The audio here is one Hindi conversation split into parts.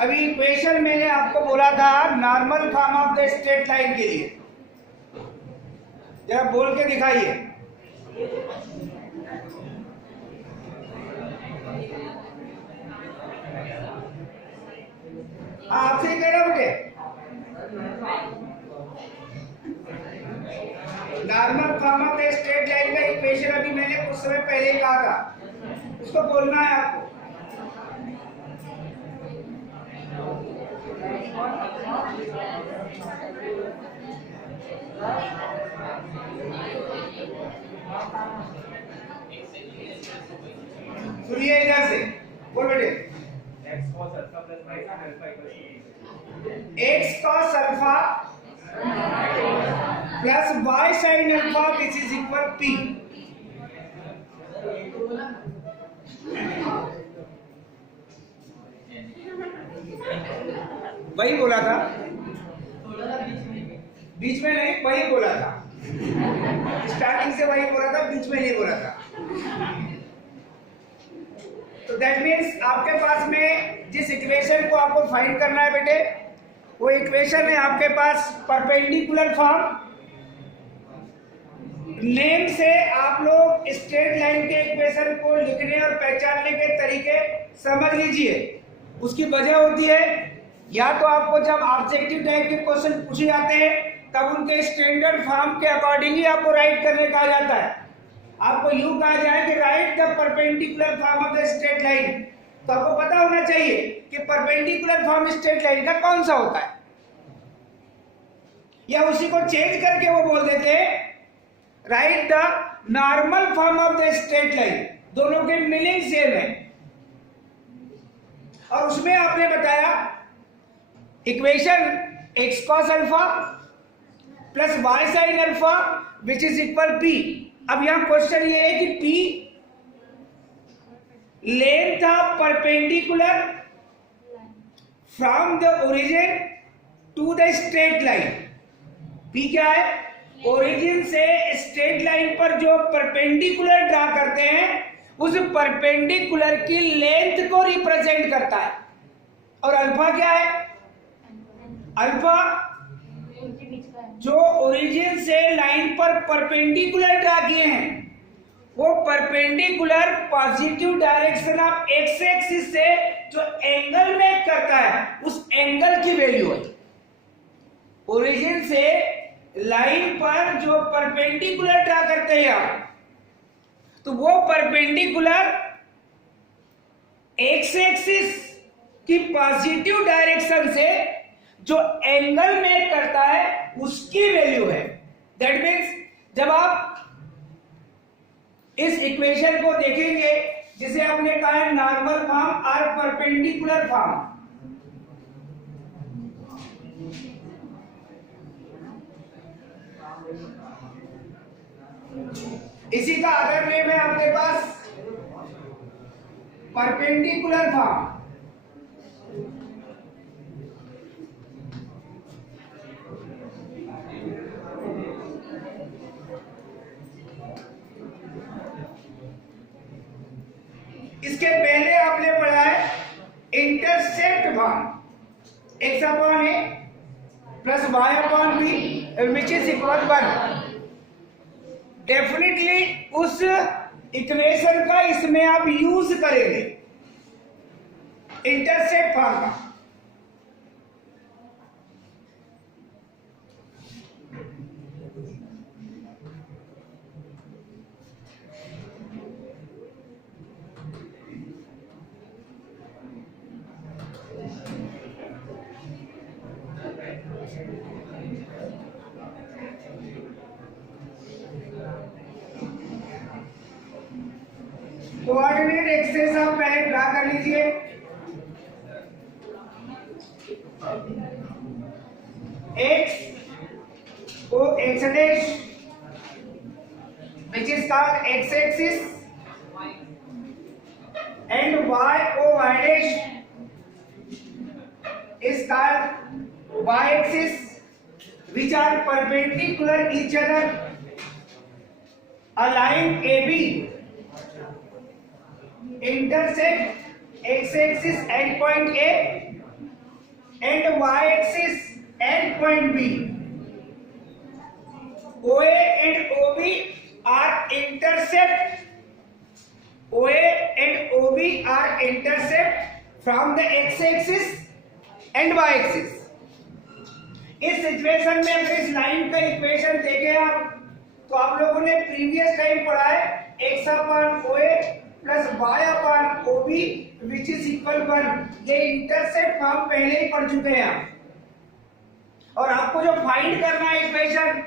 अभी इक्वेशन मैंने आपको बोला था normal form of the straight line के लिए, जरा बोल के दिखाइए। आपसे ही कह रहा मुझे normal form of the straight line का इक्वेशन अभी मैंने कुछ समय पहले ही कहा था, उसको बोलना है आपको। सुनिए इधर से, बोल बेटे। x cos alpha plus y sin alpha equal x cos alpha plus y sin alpha this is equal p। वही बोला था, बीच में नहीं, वही बोला था, स्टार्टिंग से वही बोला था, बीच में नहीं बोला था। तो दैट मीन्स आपके पास में जिस इक्वेशन को आपको फाइंड करना है बेटे, वो इक्वेशन है आपके पास परपेंडिकुलर फॉर्म। नेम से आप लोग स्ट्रेट लाइन के इक्वेशन को लिखने और पहचानने के तरीके समझ लीजिए। उसकी वजह होती है, या तो आपको जब ऑब्जेक्टिव टाइप के क्वेश्चन पूछे जाते हैं तब उनके स्टैंडर्ड फॉर्म के अकॉर्डिंग ही आपको राइट करने कहा जाता है। आपको यूं कहा जाए कि right the perpendicular form of the straight line, तो आपको पता होना चाहिए कि परपेंडिकुलर फॉर्म स्ट्रेट लाइन का कौन सा होता है, या उसी को चेंज करके वो बोल देते हैं write the normal form of the straight line. दोनों के मीनिंग सेम है। और उसमें आपने बताया equation x cos alpha plus y sin alpha which is equal p। अब यहां क्वेश्चन ये है कि p length of perpendicular from the origin to the straight line. p क्या है? ओरिजिन से स्ट्रेट लाइन पर जो परपेंडिकुलर ड्रा करते हैं उस परपेंडिकुलर की लेंथ को रिप्रेजेंट करता है। और अल्फा क्या है? अल्फा जो ओरिजिन से लाइन पर परपेंडिकुलर ड्रा किए हैं वो perpendicular positive direction of x axis से जो एंगल मेक करता है उस एंगल की वैल्यू है। ओरिजिन से लाइन पर जो परपेंडिकुलर ड्रा करते हैं आप, तो वो परपेंडिकुलर एक्स एक्सिस की पॉजिटिव डायरेक्शन से जो एंगल मेक करता है उसकी वैल्यू है। दैट मीन्स जब आप इस इक्वेशन को देखेंगे जिसे आपने कहा है नॉर्मल फॉर्म और परपेंडिकुलर फॉर्म, इसी का अदर नेम है आपके पास परपेंडिकुलर फॉर्म। इसके पहले आपने पढ़ा है intercept form, x upon a plus y upon b which is equal 1। Definitely उस इक्वेशन का इसमें आप यूज करेंगे इंटरसेप्ट फॉर्म का। कोऑर्डिनेट एक्सेस आप पहले ड्रा कर लीजिए। एक्स को x dash which is called x axis and YO dash is called y-axis, which are perpendicular each other. A line AB intersect x-axis at point A and y-axis at point B. OA and OB are intercept. OA and OB are intercept from the x-axis and y-axis. इस सिचुएशन में अगर इस लाइन का इक्वेशन देखें आप, तो आप लोगों ने प्रीवियस टाइम पढ़ा है x upon OA plus y upon OB which is equal 1. ये इंटरसेप्ट हम पहले ही पढ़ चुके हैं. और आपको जो फाइंड करना है इक्वेशन,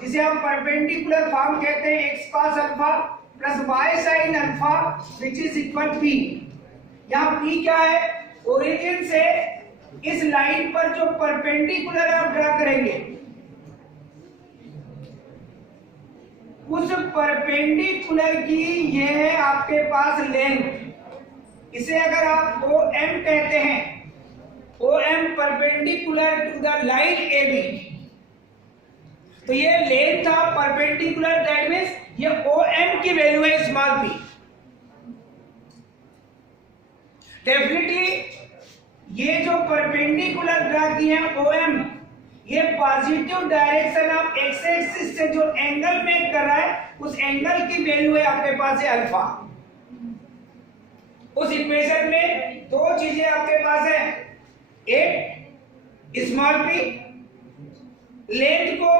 जिसे हम परपेंडिकुलर फॉर्म कहते हैं, x cos alpha plus y sin alpha which is equal p. यहाँ p क्या है? ओरिजिन से इस लाइन पर जो परपेंडिकुलर आप ड्रा करेंगे, उस परपेंडिकुलर की ये है आपके पास लेंथ. इसे अगर आप OM कहते हैं, OM perpendicular to the line AB, तो ये length of perpendicular, that means ये OM की वैल्यू है स्मॉल p. डेफिनेटली ये जो परपेंडिकुलर ड्रा की है OM, ये positive direction of x axis से जो एंगल मेक कर रहा है, उस एंगल की वैल्यू है आपके पास है अल्फा. उस इक्वेशन में दो चीजें आपके पास है, एक स्मॉल p, लेंथ को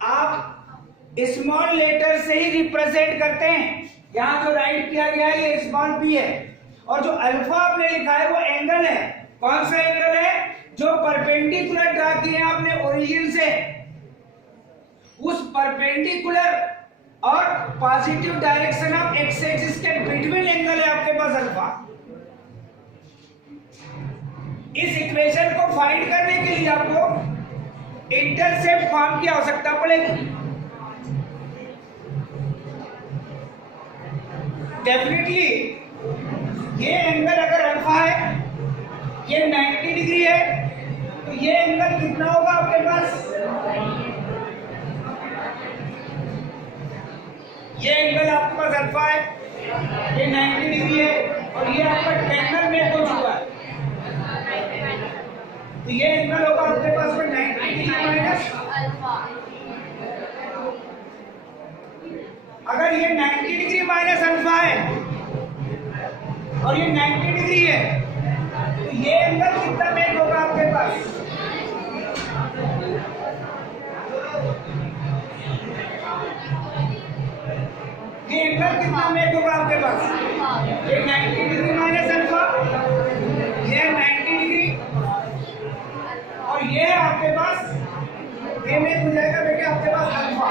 आप स्मॉल लेटर से ही रिप्रेजेंट करते हैं. यहां जो राइट किया गया है ये स्मॉल p है, और जो अल्फा आपने लिखा है वो एंगल है. कौन सा एंगल है? जो परपेंडिकुलर ड्रा किए आपने ओरिजिन से, उस परपेंडिकुलर और positive direction of x axis के बिटवीन एंगल है आपके पास अल्फा. इस इक्वेशन को फाइंड करने के लिए आपको इंटरसेप्ट फॉर्म की आवश्यकता पड़ेगी. डेफिनेटली ये एंगल अगर अल्फा है, ये 90 डिग्री है, तो ये एंगल कितना होगा आपके पास? ये एंगल आपके पास अल्फा है, ये 90 डिग्री है, और ये आपका ट्रायंगल में हो चुका है, तो ये एंगल होगा आपके पास में 90 डिग्री माइनस अल्फा. अगर ये 90 डिग्री माइनस अल्फा है और ये 90 डिग्री है, तो ये एंगल कितना मेक होगा आपके पास? ये एंगल कितना मेक होगा आपके पास? ये 90 डिग्री माइनस अल्फा, ये 90 डिग्री, और ये आपके पास ये मेक हो जाएगा बेटे आपके पास अल्फा.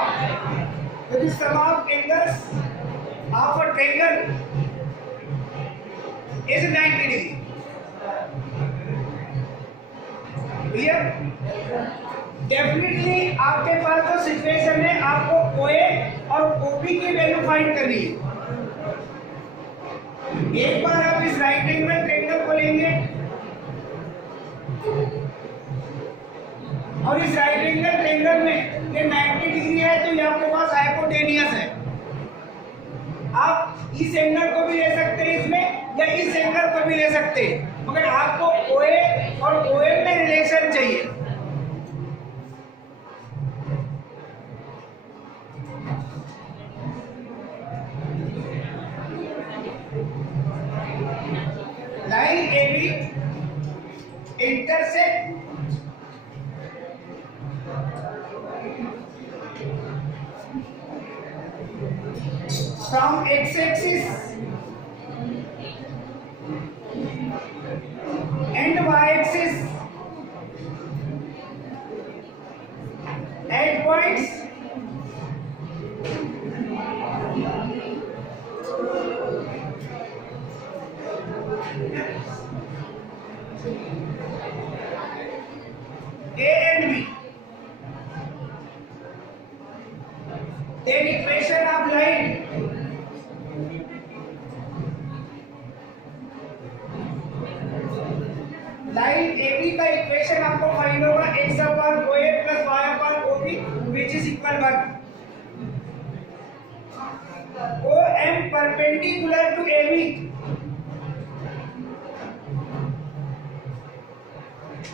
तो this sum of angles of a triangle is 90 degree. Clear? Definitely आपके पास जो सिचुएशन है, आपको OA और OB की वैल्यू फाइंड करनी है. एक बार आप इस राइट एंगल ट्रायंगल को लेंगे और इस राइट एंगल ट्रायंगल में ये 90 डिग्री है, तो ये आपके पास हाइपोटेनियस है. आप इस एंगल को भी ले सकते हैं इसमें, या इस एंगल को भी ले सकते हैं, मगर आपको OA और OM में रिलेशन चाहिए. Line AB intersect from x-axis and y-axis at points A and B. Then equation of line OB का इक्वेशन आपको फाइंड होगा x upon OA plus y upon OB which is equal 1. OM perpendicular to AB.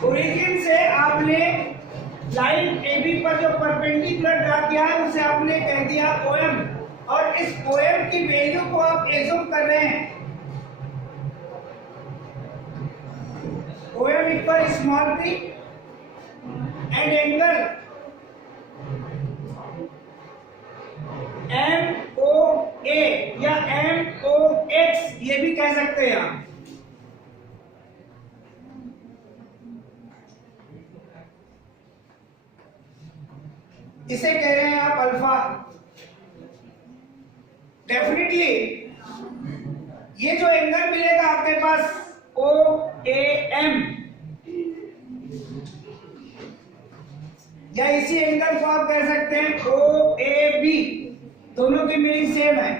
Origin से आपने लाइन AB पर जो परपेंडिकुलर ड्रा किया है उसे आपने कह दिया OM, और इस OM की वैल्यू को आप एज्यूम कर रहे हैं OM equal small p and angle MOA या MOX ये भी कह सकते हैं आप. इसे कह रहे हैं आप अल्फा. डेफिनेटली ये जो एंगल मिलेगा आपके पास OAM या इसी एंगल को आप कह सकते हैं OAB, दोनों की मीनिंग सेम है.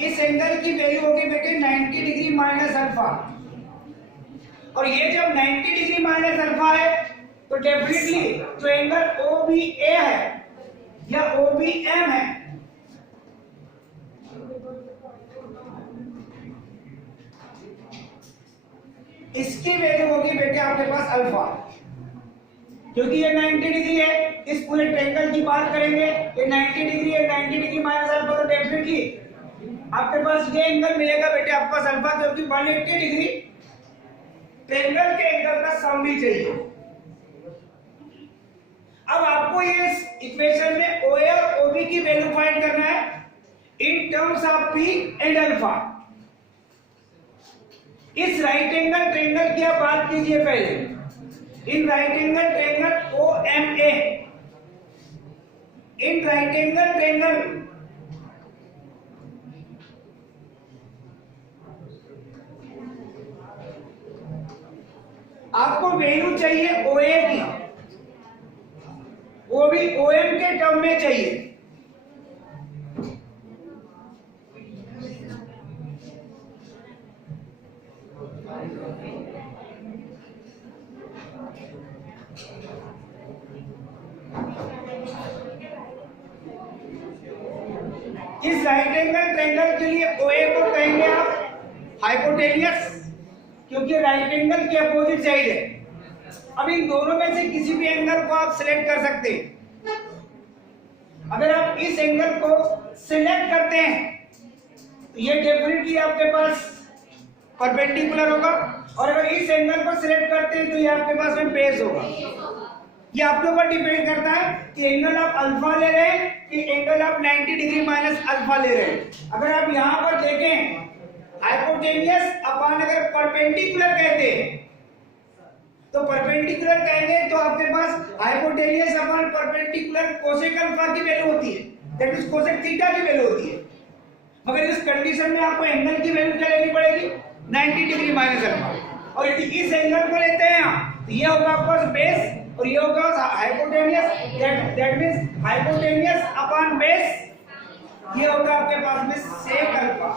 इस एंगल की वैल्यू होगी बेटे 90 डिग्री माइनस अल्फा, और ये जब 90 डिग्री माइनस अल्फा है तो डेफिनेटली जो एंगल OBA है या OBM है इसकी वैल्यू होगी बेटे आपके पास अल्फा, क्योंकि ये 90 डिग्री है. इस पूरे ट्रायंगल की बात करेंगे, ये 90 डिग्री है, 90 डिग्री माइनस अल्फा, तो डेफिनेटली आपके पास ये एंगल मिलेगा बेटे आपके पास अल्फा, जो कि 180 डिग्री ट्रायंगल के एंगल का सम भी चाहिए. अब आपको ये इक्वेशन में OA और OB की वैल्यू फाइंड करना है in terms of P and alpha. इस राइट एंगल ट्रायंगल की आप बात कीजिए पहले. In right angle triangle OMA, in right angle triangle आपको वैल्यू चाहिए OA की, वो भी OM के टर्म में चाहिए. इस राइट एंगल ट्रायंगल के लिए OA को कहेंगे आप हाइपोटेनियस, क्योंकि राइट एंगल की अपोजिट साइड है. अब इन दोनों में से किसी भी एंगल को आप सिलेक्ट कर सकते हैं. अगर आप इस एंगल को सिलेक्ट करते हैं तो ये डेफिनेटली आपके पास परपेंडिकुलर होगा, और अगर इस एंगल को सिलेक्ट करते हैं तो ये आपके पास में बेस होगा. ये आपके ऊपर डिपेंड करता है कि एंगल आप अल्फा ले रहे हैं कि एंगल आप 90 डिग्री माइनस अल्फा ले रहे हैं. अगर आप यहां पर देखें हाइपोटेनियस अपॉन अगर परपेंडिकुलर कहते हैं तो परपेंडिकुलर कहेंगे तो आपके पास hypotenuse upon perpendicular cosec alpha की वैल्यू होती है, दैट मींस कोसेक थीटा की वैल्यू होती है. मगर इस कंडीशन में आपको एंगल की वैल्यू क्या लेनी पड़ेगी 90 डिग्री माइनस अल्फा. और यदि इस एंगल को लेते हैं तो ये होगा आपके पास बेस और ये होगा hypotenuse, that means hypotenuse upon base, ये होगा आपके पास में sec alpha.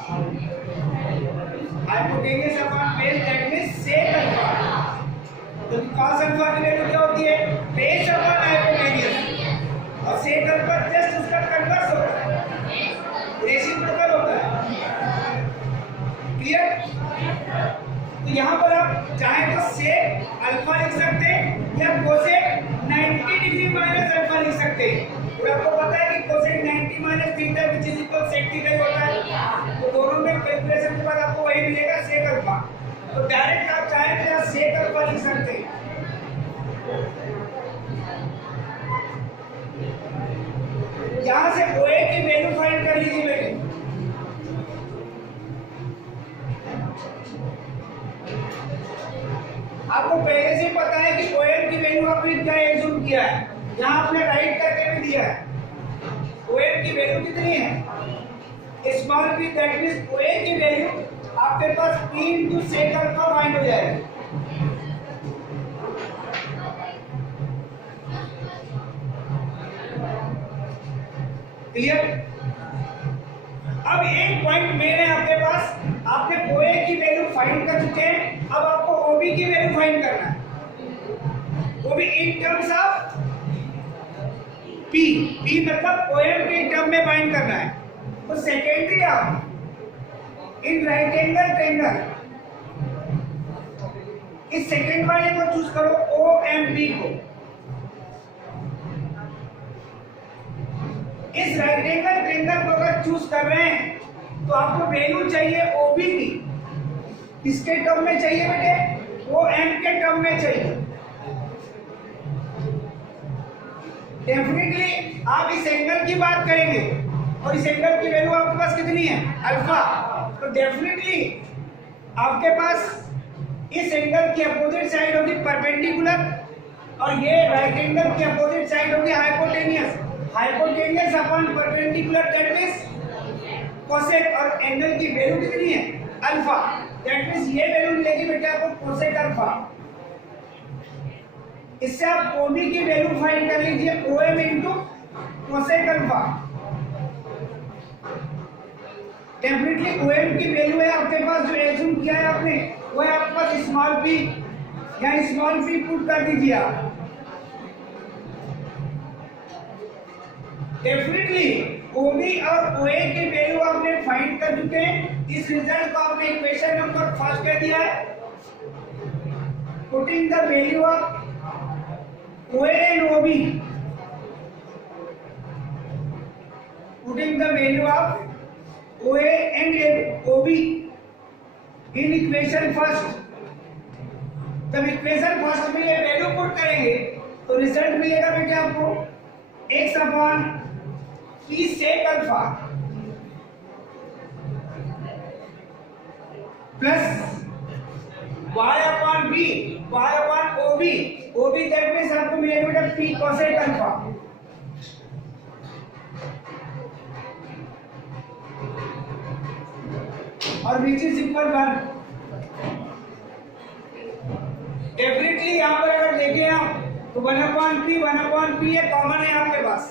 Hypotenuse upon base that means sec alpha. तो cos अल्फा की वैल्यू क्या होती है बेस अपॉन हाइपोटेनियस, और सेक अल्फा जस्ट उसका कन्वर्स होता है, रेसिप्रोकल होता है. क्लियर? तो यहाँ पर आप चाहे तो सेक अल्फा लिख सकते हैं या कोसेक 90 डिग्री माइनस अल्फा लिख सकते हैं. और आपको पता है कि cosec 90 minus theta which is equal sec theta होता है. तो दोनों में कैलकुलेशन के बाद आपको वही मिलेगा सेक अल्फा. तो डायरेक्ट आप चाहे तो यहाँ सेक अल्फा लिख सकते हैं. यहाँ से OA की वैल्यू फाइंड कर लीजिए बेटे. आपको पहले से पता है कि OM की वैल्यू आपने क्या एज्यूम किया है, यहाँ आपने राइट करके भी दिया है. OM की वैल्यू कितनी है small p, that means OA की वैल्यू आपके पास p into sec alpha find हो जाएगा. क्लियर? अब एक पॉइंट मेन है आपके पास, आपने OA की वैल्यू फाइंड कर चुके हैं, अब आपको OB की वैल्यू फाइंड करना है, वो भी इन टर्म्स ऑफ P मतलब OM के टर्म में फाइंड करना है। तो सेकेंडरी आप इन राइट एंगल ट्रायंगल इस सेकेंड वाले को चूज करो, OMB को। इस राइट एंगल ट्रायंगल को अगर चूज कर रहे हैं तो आपको वैल्यू चाहिए OB की, किसके टर्म में चाहिए बेटे? OM के टर्म में चाहिए। डेफिनेटली आप इस एंगल की बात करेंगे और इस एंगल की वैल्यू आपके पास कितनी है? अल्फा। तो डेफिनेटली आपके पास इस एंगल की अपोजिट साइड होगी परपेंडिकुलर और ये राइट एंगल की अपोजिट साइड होगी hypotenuse. Hypotenuse upon perpendicular that means cosec, और एंगल की वैल्यू कितनी है? अल्फा। दैट मींस ये वैल्यू मिलेगी बेटे आपको कोसेक अल्फा। इससे आप OB की वैल्यू फाइंड कर लीजिए, OM into cosec alpha. Definitely OM की वैल्यू है आपके पास, जो एज्यूम किया है आपने वो है आपके पास स्मॉल p, या स्मॉल p पुट कर दीजिए आप। डेफिनेटली OB और OA की वैल्यू आपने फाइंड कर चुके हैं। इस रिजल्ट को आपने इक्वेशन नंबर फर्स्ट कह दिया है। Putting the value of OA and OB, putting the value of OA and OB in equation first। जब इक्वेशन फर्स्ट में ये वैल्यू पुट करेंगे तो रिजल्ट मिलेगा बेटे आपको x upon p sec alpha plus y upon b, y upon OB, OB that means आपको मिलेगा बेटा p कोसेक अल्फा। और विच इज इक्वल 1। डेफिनेटली यहाँ पर अगर देखें आप तो 1/p ये कॉमन है आपके पास,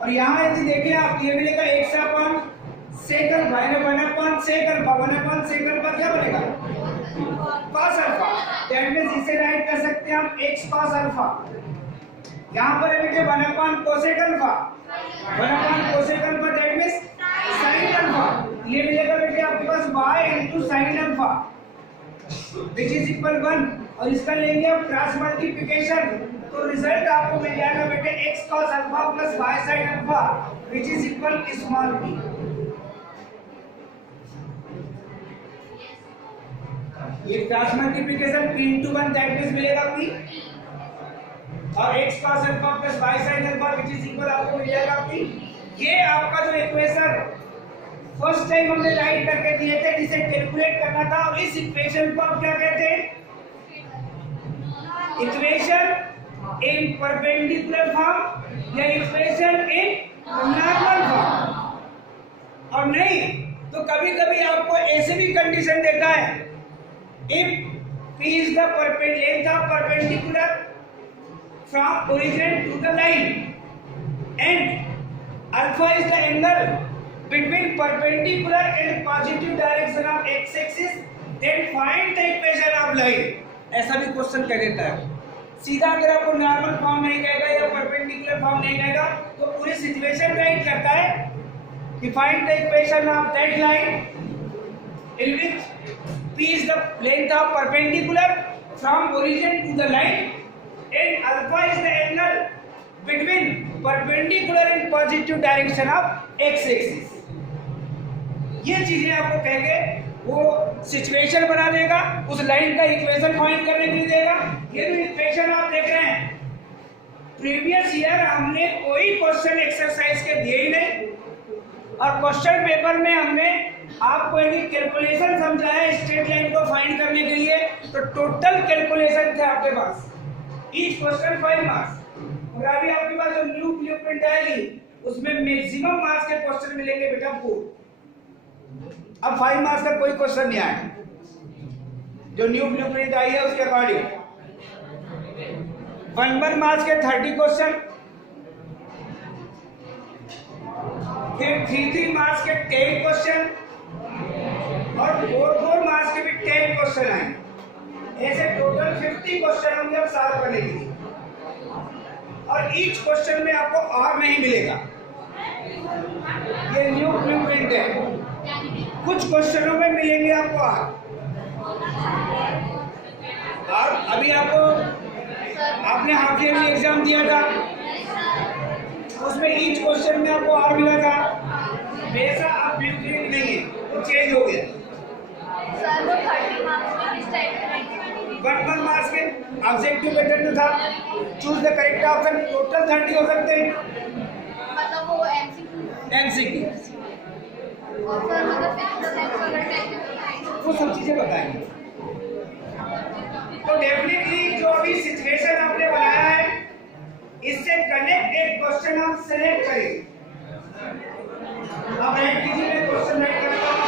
और यहाँ यदि देखें आप ये मिलेगा x अपॉन सेक अल्फा, 1/सेक अल्फा, 1/सेक अल्फा क्या बनेगा? cos alpha. दैट मींस इसे राइट कर सकते हैं हम x cos अल्फा। यहाँ पर है बेटे 1/कोसेक अल्फा, 1/कोसेक alpha that means sin alpha. ये मिलेगा बेटे आपके पास y into sin alpha which is equal 1, और इसका लेंगे आप क्रॉस मल्टीप्लिकेशन तो रिजल्ट आपको मिल जाएगा बेटे x cos alpha plus y sin alpha which is equal small p। ये cross multiplication p into 1 that means मिलेगा p, और x cos alpha plus y sin alpha which is equal आपको मिल जाएगा p। ये आपका जो इक्वेशन फर्स्ट टाइम हमने राइट करके दिए थे जिसे कैलकुलेट करना था, और इस इक्वेशन को आप क्या कहते हैं? इक्वेशन इन परपेंडिकुलर फॉर्म या इक्वेशन इन नॉर्मल फॉर्म। और नहीं तो कभी कभी आपको ऐसे भी कंडीशन देता है, if P is the length of perpendicular from origin to the line and alpha is the angle between perpendicular and positive direction of x-axis, then find the equation of line। ऐसा भी क्वेश्चन कह देता है। सीधा अगर आपको नॉर्मल फॉर्म नहीं कहेगा या परपेंडिकुलर फॉर्म नहीं कहेगा तो पूरी सिचुएशन राइट करता है कि find the equation of that line in which P is the length of perpendicular from origin to the line and alpha is the angle between perpendicular and positive direction of x-axis। ये चीजें आपको कहेंगे, वो सिचुएशन बना देगा, उस लाइन का इक्वेशन फाइंड करने के लिए देगा। ये जो इक्वेशन आप देख रहे हैं प्रीवियस ईयर हमने कोई क्वेश्चन एक्सरसाइज के दिए ही नहीं, और क्वेश्चन पेपर में हमने आपको एक कैलकुलेशन समझाया स्ट्रेट लाइन को फाइंड करने के लिए। तो टोटल कैलकुलेशन थे आपके पास, ईच क्वेश्चन 5 मार्क्स, और अभी आपके पास जो न्यू ब्लूप्रिंट आएगी उसमें मैक्सिमम मार्क्स के क्वेश्चन मिलेंगे बेटा आपको। अब 5 मार्क्स का कोई क्वेश्चन नहीं आएगा, जो न्यू ब्लूप्रिंट आई है उसके अकॉर्डिंग 1 मार्क्स के 30 क्वेश्चन, फिर 3 मार्क्स के 10 क्वेश्चन और 4 मार्क्स के भी 10 क्वेश्चन आएंगे। ऐसे टोटल 50 क्वेश्चन होंगे अब सॉल्व करने के लिए। और ईच क्वेश्चन में आपको आर नहीं मिलेगा, ये न्यू ब्लूप्रिंट है। कुछ क्वेश्चनों में मिलेंगे आपको आर। और अभी आपने हाफ ईयरली एग्जाम दिया था, उसमें ईच क्वेश्चन में आपको आर मिला था। वैसा अब ब्लूप्रिंट नहीं है, वो चेंज हो गया। सर वो 30 मार्क्स में किस टाइप का 1 मार्क्स के ऑब्जेक्टिव पैटर्न जो था, choose the correct option, total 30 हो सकते हैं। मतलब वो एमसीक्यू और सर मतलब फिजिकल साइंस वाला टाइप वो सब चीजें बताएंगे। तो डेफिनेटली जो अभी सिचुएशन आपने बनाया है, इससे कनेक्ट एक क्वेश्चन आप सेलेक्ट करेंगे। आप राइट कीजिए, मैं क्वेश्चन राइट करता हूं।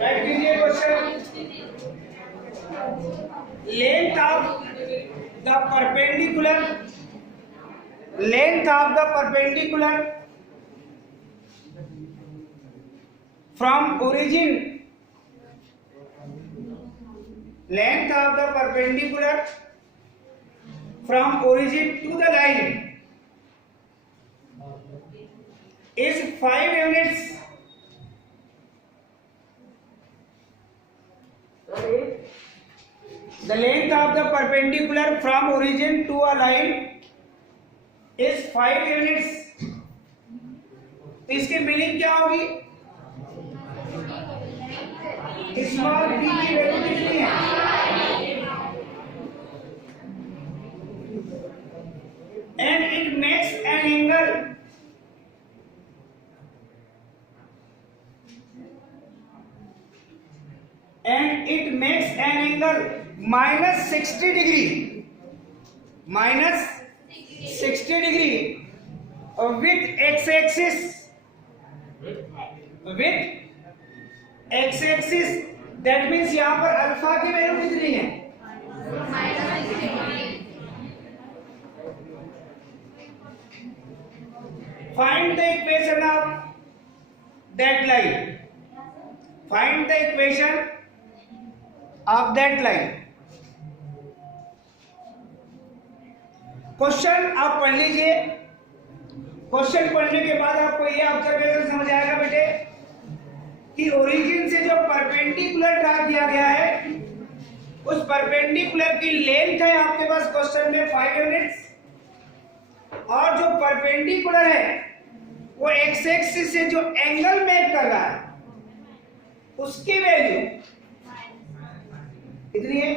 राइट कीजिए question. Length of the perpendicular from origin, length of the perpendicular from origin to the line is 5 units. The length of the perpendicular from origin to a line is 5 units. तो इसकी मीनिंग क्या होगी? स्मॉल p की वैल्यू कितनी है? And it makes an angle minus 60 degree with x-axis, that means यहाँ पर अल्फा की वैल्यू कितनी है? Find the equation of that line. Find the equation of that line. Question आप पढ़ लीजिए। क्वेश्चन पढ़ने के बाद आपको ये ऑब्जर्वेशन समझ आएगा बेटे कि ओरिजिन से जो परपेंडिकुलर ड्रा किया गया है, उस परपेंडिकुलर की लेंथ है आपके पास क्वेश्चन में 5 यूनिट्स, और जो परपेंडिकुलर है वो एक्स एक्सिस से जो एंगल मेक कर रहा है उसकी वैल्यू कितनी है?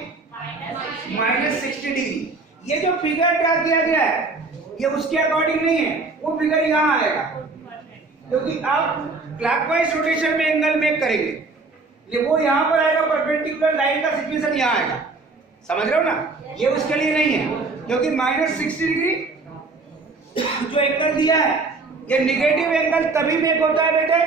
-60 डिग्री। ये जो फिगर ड्रा किया गया है ये उसके अकॉर्डिंग नहीं है, वो फिगर यहाँ आएगा क्योंकि आप क्लॉकवाइज रोटेशन में एंगल मेक करेंगे, ये वो यहाँ पर आएगा, परपेंडिकुलर लाइन का सिचुएशन यहाँ आएगा। समझ रहे हो ना? ये उसके लिए नहीं है क्योंकि -60 डिग्री जो एंगल दिया है ये निगेटिव एंगल तभी मेक होता है बेटे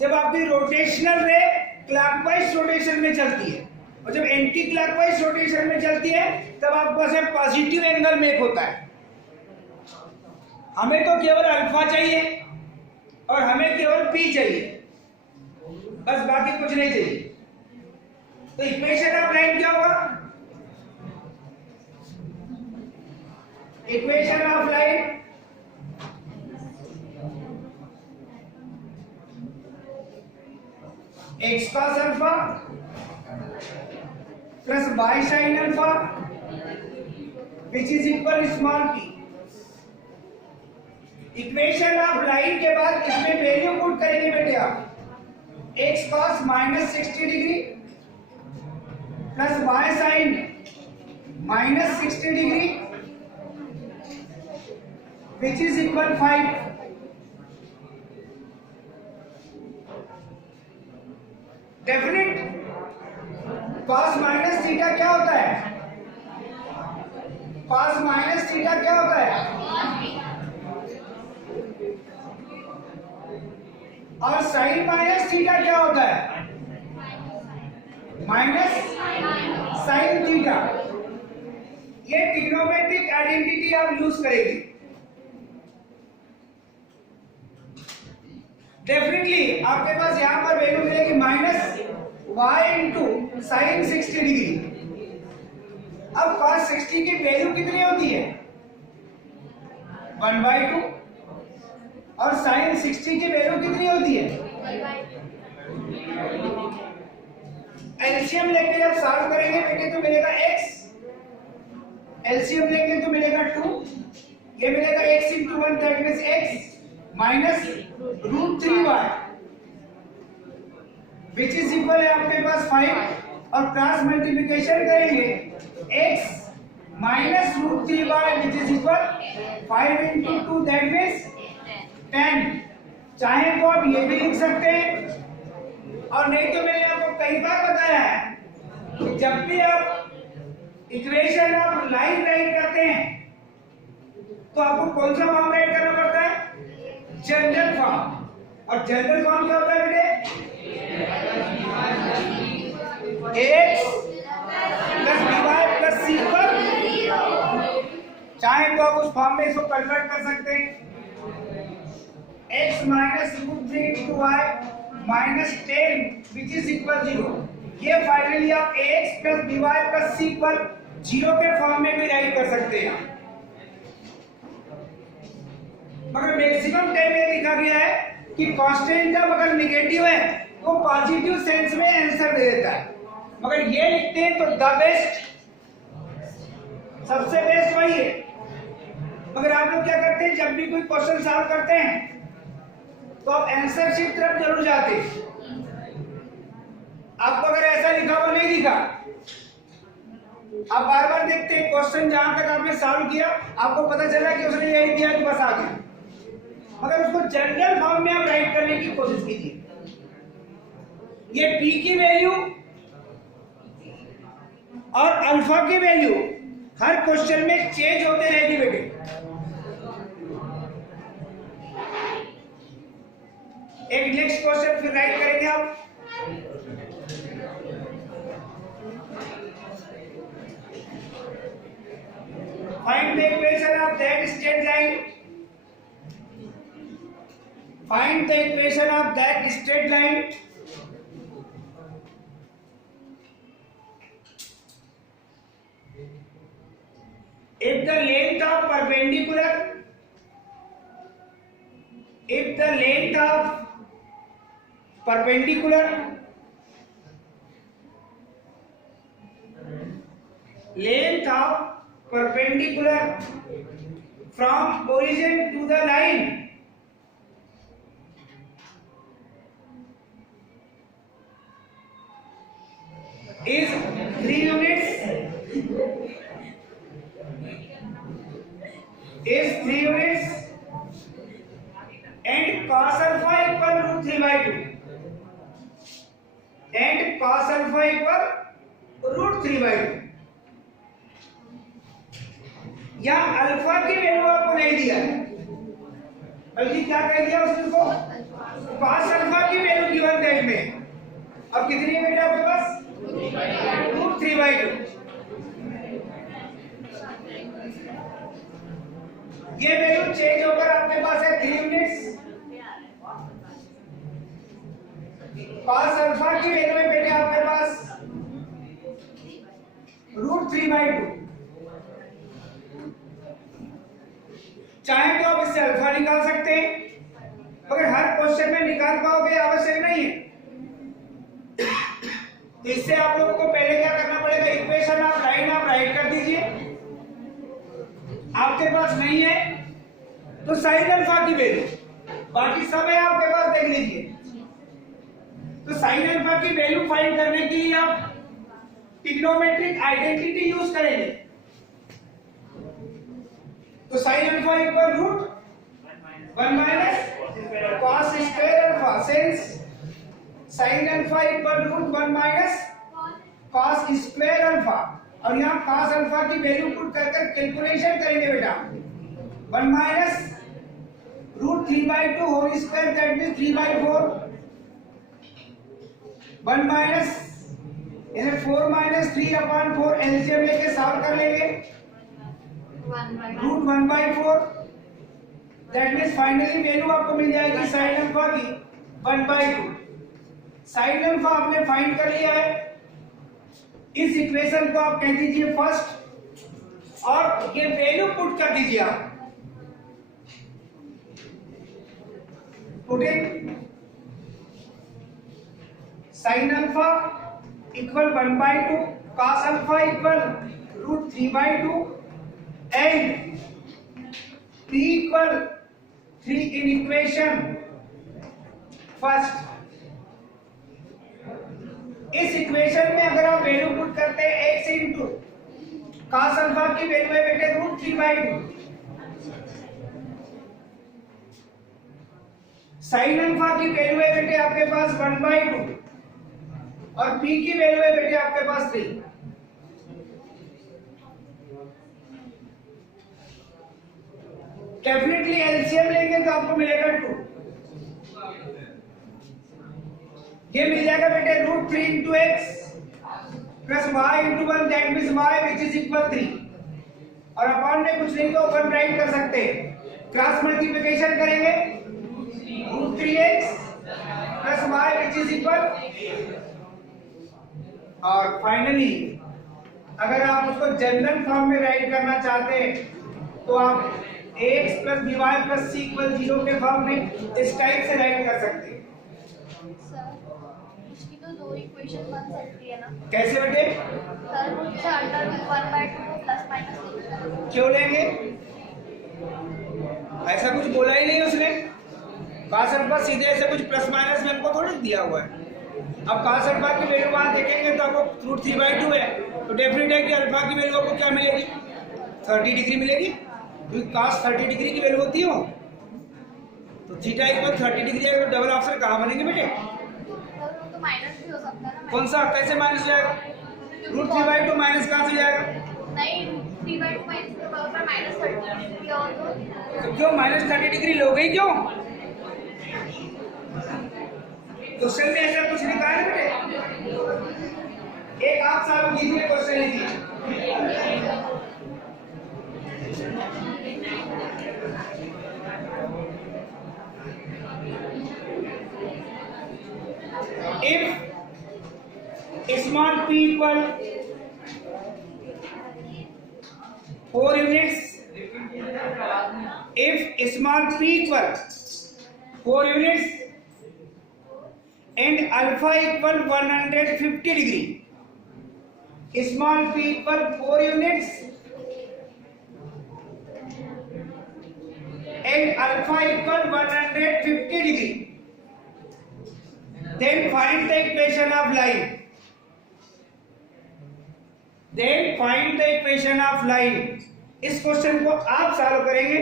जब आपकी रोटेशनल रे क्लॉकवाइज रोटेशन में चलती है, और जब एंटी क्लॉकवाइज रोटेशन में चलती है तब आपके पास पॉजिटिव एंगल मेक होता है। हमें तो केवल अल्फा चाहिए और हमें केवल पी चाहिए, बस बाकी कुछ नहीं चाहिए। तो इक्वेशन ऑफ लाइन क्या होगा? Equation of line x cos alpha plus by sine alpha which is equal small p। Equation of line के बाद इसमें वैल्यू पुट करेंगे बेटे आप, x cos -60 degree plus y sin -60 degree which is equal 5। Definite cos minus theta क्या होता है? cos माइनस थीटा क्या होता है? और sin माइनस थीटा क्या होता है? Minus sin theta. ये ट्रिग्नोमेट्रिक आइडेंटिटी आप यूज करेंगे। डेफिनेटली आपके पास यहां पर वैल्यू मिलेगी minus y into sine 60 degree. अब cos 60 की वैल्यू कितनी होती है? 1/2। और साइन 60 की वैल्यू कितनी होती है? एलसीएम लेके जब सॉल्व करेंगे बेटे तो मिलेगा x, एलसीएम लेंगे तो मिलेगा 2, ये मिलेगा x into 1 that means x minus √3y which is equal है आपके पास 5 और क्रॉस मल्टीप्लिकेशन करेंगे x minus √3y which is equal 5 into 2 that means 10। चाहे तो आप ये भी लिख सकते हैं और नहीं तो मैंने आपको कई बार बताया है कि जब भी आप इक्वेशन ऑफ लाइन राइट करते हैं तो आपको कौन सा फॉर्म राइट करना पड़ता है? General form. और जनरल फॉर्म क्या होता है बेटे? x plus by plus c पर, चाहे तो आप उस फॉर्म में इसको कन्वर्ट कर सकते हैं, x minus √3 into y minus 10 which is equal 0। ये फाइनली आप ax plus by plus c पर 0 के फॉर्म में भी राइट कर सकते हैं। मगर मैक्सिमम टाइम ये लिखा गया है कि कांस्टेंट जब अगर नेगेटिव है तो पॉजिटिव सेंस में आंसर दे देता है, मगर ये लिखते हैं तो द बेस्ट, सबसे बेस्ट वही है। मगर आप लोग क्या करते हैं, जब भी कोई क्वेश्चन सॉल्व करते हैं तो आप आंसर शीट तरफ जरूर जाते हैं। आपको अगर ऐसा लिखा हुआ नहीं दिखा, आप बार बार देखते हैं क्वेश्चन जहां तक आपने सॉल्व किया आपको पता चला कि उसने यही दिया कि बस आ गया, मगर उसको जनरल फॉर्म में आप राइट करने की कोशिश कीजिए। ये p की वैल्यू और अल्फा की वैल्यू हर क्वेश्चन में चेंज होते रहेगी बेटे। एक नेक्स्ट क्वेश्चन फिर राइट करेंगे आप। Find the equation of that straight line. Find the equation of that straight line if the length of perpendicular from origin to the line is 3 units and cos alpha equal √3/2 या अल्फा की वैल्यू आपको नहीं दिया है, बल्कि क्या कह दिया उसको, cos अल्फा की वैल्यू गिवन दैट में। अब कितनी है बेटा आपके पास? √3/2। ये वैल्यू चेंज होकर आपके पास है 3 यूनिट्स। cos अल्फा की वैल्यू है बेटे आपके पास √3/2। चाहे तो आप इससे अल्फा निकाल सकते हैं, मगर हर क्वेश्चन में निकाल पाओगे आवश्यक नहीं है। तो इससे आप लोगों को पहले क्या करना पड़ेगा, इक्वेशन ऑफ लाइन आप राइट कर दीजिए। आपके पास नहीं है तो साइन अल्फा की वैल्यू, बाकी सब है आपके पास, देख लीजिए। तो साइन अल्फा की वैल्यू फाइंड करने के लिए आप ट्रिग्नोमेट्रिक आइडेंटिटी यूज करेंगे। तो sine alpha equal root 1 minus cos square alpha, since sine alpha equal root 1 minus cos square alpha, और यहाँ cos अल्फा की वैल्यू पुट कर कैलकुलेशन करेंगे बेटा। 1 minus root 3/2 whole square, that means 3/4, 1 minus 4 minus 3/4, LCM लेके सॉल्व कर लेंगे, root 1/4, that means finally value आपको मिल जाएगी साइन अल्फा की 1/2। साइन अल्फा आपने फाइंड कर लिया है। इस इक्वेशन को आप कह दीजिए फर्स्ट, और ये वैल्यू पुट कर दीजिए आप। Putting sine alpha equal 1/2, cos alpha equal root 3/2 and p equal 3 in equation first. इस इक्वेशन में अगर आप वैल्यू पुट करते हैं x इंटू cos अल्फा की वैल्यू है बेटे रूट 3/2, साइन अल्फा की वैल्यू है बेटे आपके पास 1/2, और p की वैल्यू है बेटे आपके पास 3। डेफिनेटली एलसीएम लेंगे तो आपको मिलेगा 2। ये मिल जाएगा बेटे root 3 into x plus y into 1, that means y which is equal 3, और अपॉन में कुछ नहीं तो वन राइट कर सकते हैं। क्रॉस मल्टीप्लिकेशन करेंगे, root 3x plus y which is equal, और फाइनली अगर आप उसको जनरल फॉर्म में राइट करना चाहते हैं तो आप ax plus by plus c equal 0 के फॉर्म में इस टाइप से राइट कर सकते हैं। सर इसकी तो दो इक्वेशन बन सकती है ना? कैसे बेटे? सर रूट से अंडर रूट 1/2 प्लस माइनस क्यों लेंगे? ऐसा कुछ बोला ही नहीं उसने। cos अल्फा सीधे ऐसे कुछ प्लस माइनस में हमको थोड़ी दिया हुआ है। अब cos अल्फा की वैल्यू वहां देखेंगे तो आपको रूट 3/2 है, तो डेफिनेट है कि अल्फा की वैल्यू आपको क्या मिलेगी, 30 डिग्री मिलेगी, क्योंकि cos 30 डिग्री की वैल्यू होती हो, तो थीटा इक्वल 30 डिग्री है। तो डबल ऑप्शन कहाँ बनेंगे बेटे? तो माइनस भी हो सकता है ना? कौन सा, कैसे माइनस हो जाएगा? रूट 3/2 माइनस कहाँ से जाएगा? नहीं, 3/2 माइनस के बराबर माइनस 30 डिग्री और तो क्यों माइनस 30 डिग्री लो गई क्यों? क्वेश्चन में ऐसा कुछ लिखा है बेटे? एक आप साल कीजिए, क्वेश्चन लीजिए। If small p equal 4 units, if small p equal 4 units and alpha equal 150 degree, small p equal 4 units and alpha equal 150 degree, then find the equation of line. Then find the equation of line. इस क्वेश्चन को आप सॉल्व करेंगे